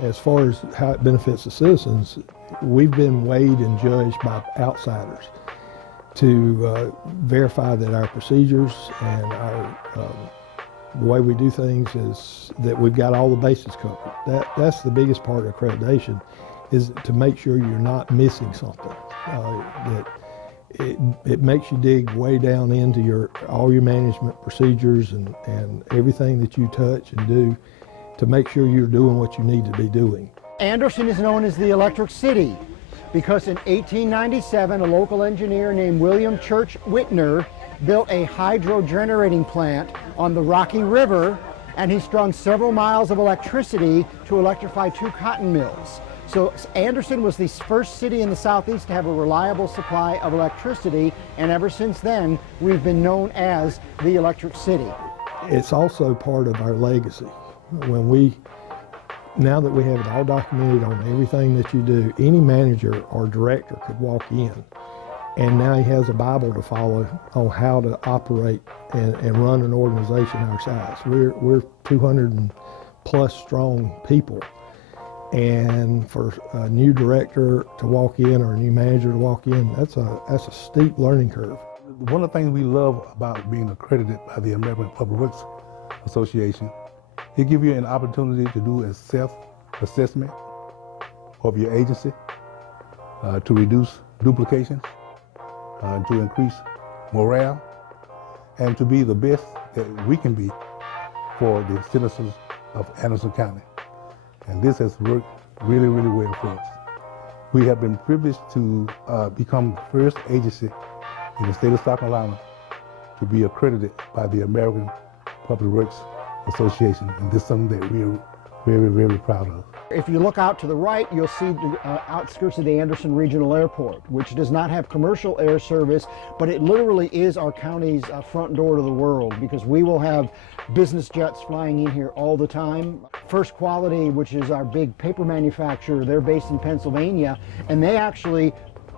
As far as how it benefits the citizens, we've been weighed and judged by outsiders to verify that our procedures and the way we do things is that we've got all the bases covered. That's the biggest part of accreditation, is to make sure you're not missing something. That it makes you dig way down into all your management procedures and everything that you touch and do to make sure you're doing what you need to be doing. Anderson is known as the Electric City because in 1897 a local engineer named William Church Whitner built a hydro generating plant on the Rocky River, and he strung several miles of electricity to electrify 2 cotton mills. So Anderson was the first city in the southeast to have a reliable supply of electricity, and ever since then we've been known as the Electric City. It's also part of our legacy. Now that we have it all documented on everything that you do, any manager or director could walk in and now he has a Bible to follow on how to operate and run an organization our size. We're 200 and plus strong people, and for a new director to walk in or a new manager to walk in, that's a steep learning curve. One of the things we love about being accredited by the American Public Works Association, it gives you an opportunity to do a self-assessment of your agency, to reduce duplication, to increase morale, and to be the best that we can be for the citizens of Anderson County. And this has worked really, really well for us. We have been privileged to become the first agency in the state of South Carolina to be accredited by the American Public Works Association, and this is something that we are very, very proud of. If you look out to the right, you'll see the outskirts of the Anderson Regional Airport, which does not have commercial air service, but it literally is our county's front door to the world, because we will have business jets flying in here all the time. First Quality, which is our big paper manufacturer, they're based in Pennsylvania, and they actually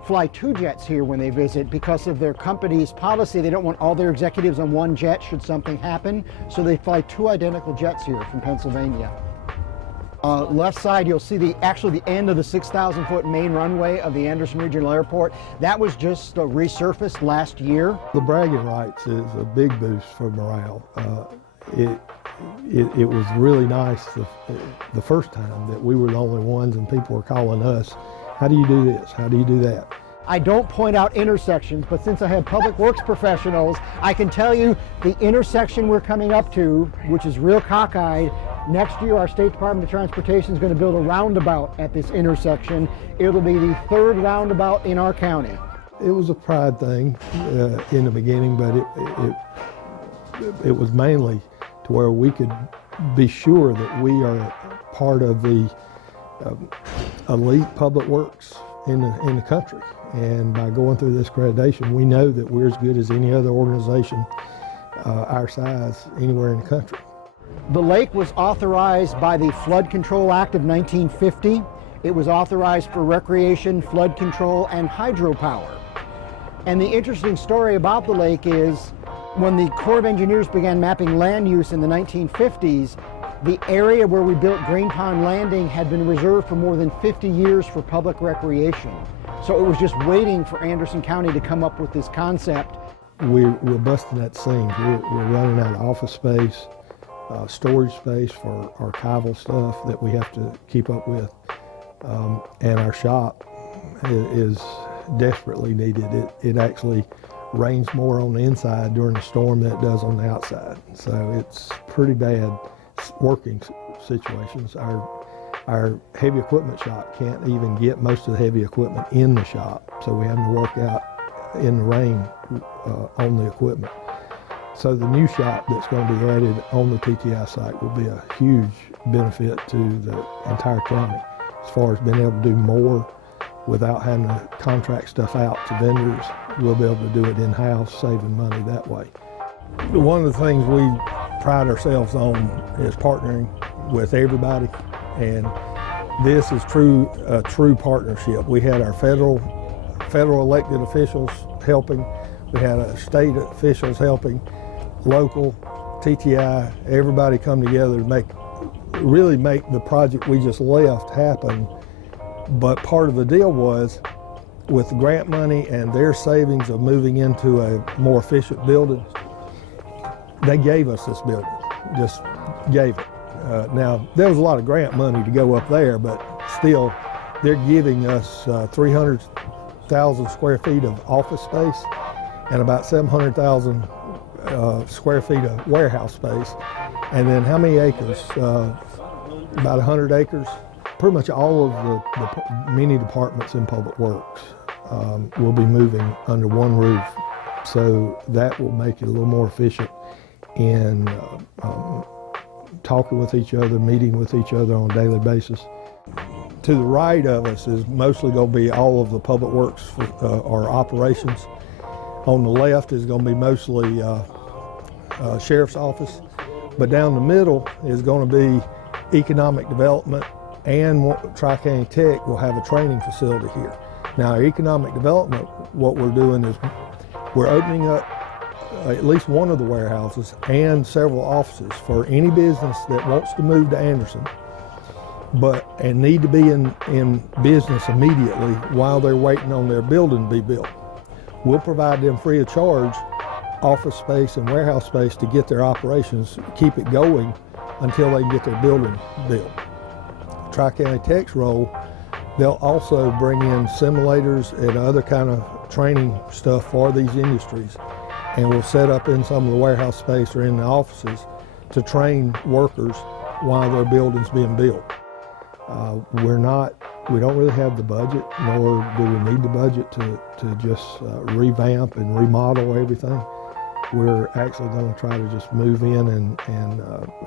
fly 2 jets here when they visit because of their company's policy. They don't want all their executives on one jet should something happen, so they fly 2 identical jets here from Pennsylvania. Left side, you'll see actually the end of the 6,000-foot main runway of the Anderson Regional Airport. That was just resurfaced last year. The bragging rights is a big boost for morale. It was really nice the first time that we were the only ones and people were calling us, how do you do this? How do you do that? I don't point out intersections, but since I have public works professionals, I can tell you the intersection we're coming up to, which is real cockeyed. Next year, our State Department of Transportation is going to build a roundabout at this intersection. It'll be the 3rd roundabout in our county. It was a pride thing in the beginning, but it was mainly to where we could be sure that we are part of the elite public works in the country. And by going through this accreditation, we know that we're as good as any other organization our size anywhere in the country. The lake was authorized by the Flood Control Act of 1950. It was authorized for recreation, flood control, and hydropower. And the interesting story about the lake is when the Corps of Engineers began mapping land use in the 1950s, the area where we built Green Pond Landing had been reserved for more than 50 years for public recreation. So it was just waiting for Anderson County to come up with this concept. We're busting at seams. We're running out of office space, storage space for archival stuff that we have to keep up with. And our shop is desperately needed. It actually rains more on the inside during the storm than it does on the outside. So it's pretty bad working situations. Our heavy equipment shop can't even get most of the heavy equipment in the shop, so we have to work out in the rain on the equipment. So the new shop that's going to be added on the TTI site will be a huge benefit to the entire county as far as being able to do more without having to contract stuff out to vendors. We'll be able to do it in-house, saving money that way. One of the things we pride ourselves on is partnering with everybody, and this is a true partnership. We had our federal elected officials helping, we had our state officials helping, local, TTI, everybody come together to make really make the project we just left happen. But part of the deal was, with the grant money and their savings of moving into a more efficient building, they gave us this building, just gave it. Now, there was a lot of grant money to go up there, but still, they're giving us 300,000 square feet of office space and about 700,000 square feet of warehouse space. And then how many acres? About 100 acres. Pretty much all of the many departments in Public Works will be moving under one roof. So that will make it a little more efficient in talking with each other, meeting with each other on a daily basis. To the right of us is mostly going to be all of the Public Works or operations. On the left is going to be mostly Sheriff's Office. But down the middle is going to be Economic Development, and Tri-County Tech will have a training facility here. Now, our Economic Development, what we're doing is we're opening up at least one of the warehouses and several offices for any business that wants to move to Anderson, and need to be in business immediately while they're waiting on their building to be built. We'll provide them free of charge office space and warehouse space to get their operations, keep it going until they can get their building built. Tri-County Tech's role, they'll also bring in simulators and other kind of training stuff for these industries, and we'll set up in some of the warehouse space or in the offices to train workers while their building's being built. We don't really have the budget, nor do we need the budget to just revamp and remodel everything. We're actually going to try to just move in and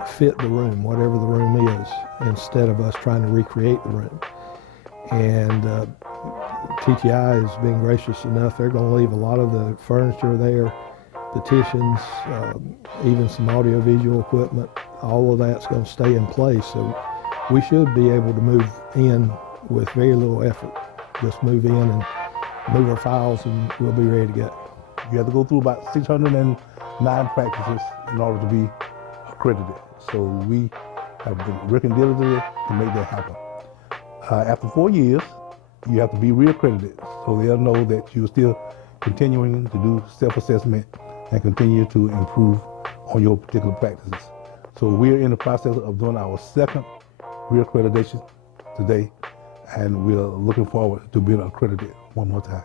fit the room, whatever the room is, instead of us trying to recreate the room. And TTI is being gracious enough. They're going to leave a lot of the furniture there, petitions, even some audio-visual equipment. All of that's going to stay in place. So we should be able to move in with very little effort. Just move in and move our files, and we'll be ready to go. You have to go through about 609 practices in order to be accredited. So we have been working diligently to make that happen. After 4 years, you have to be re-accredited, so they'll know that you're still continuing to do self-assessment and continue to improve on your particular practices. So we're in the process of doing our second re-accreditation today, and we're looking forward to being accredited one more time.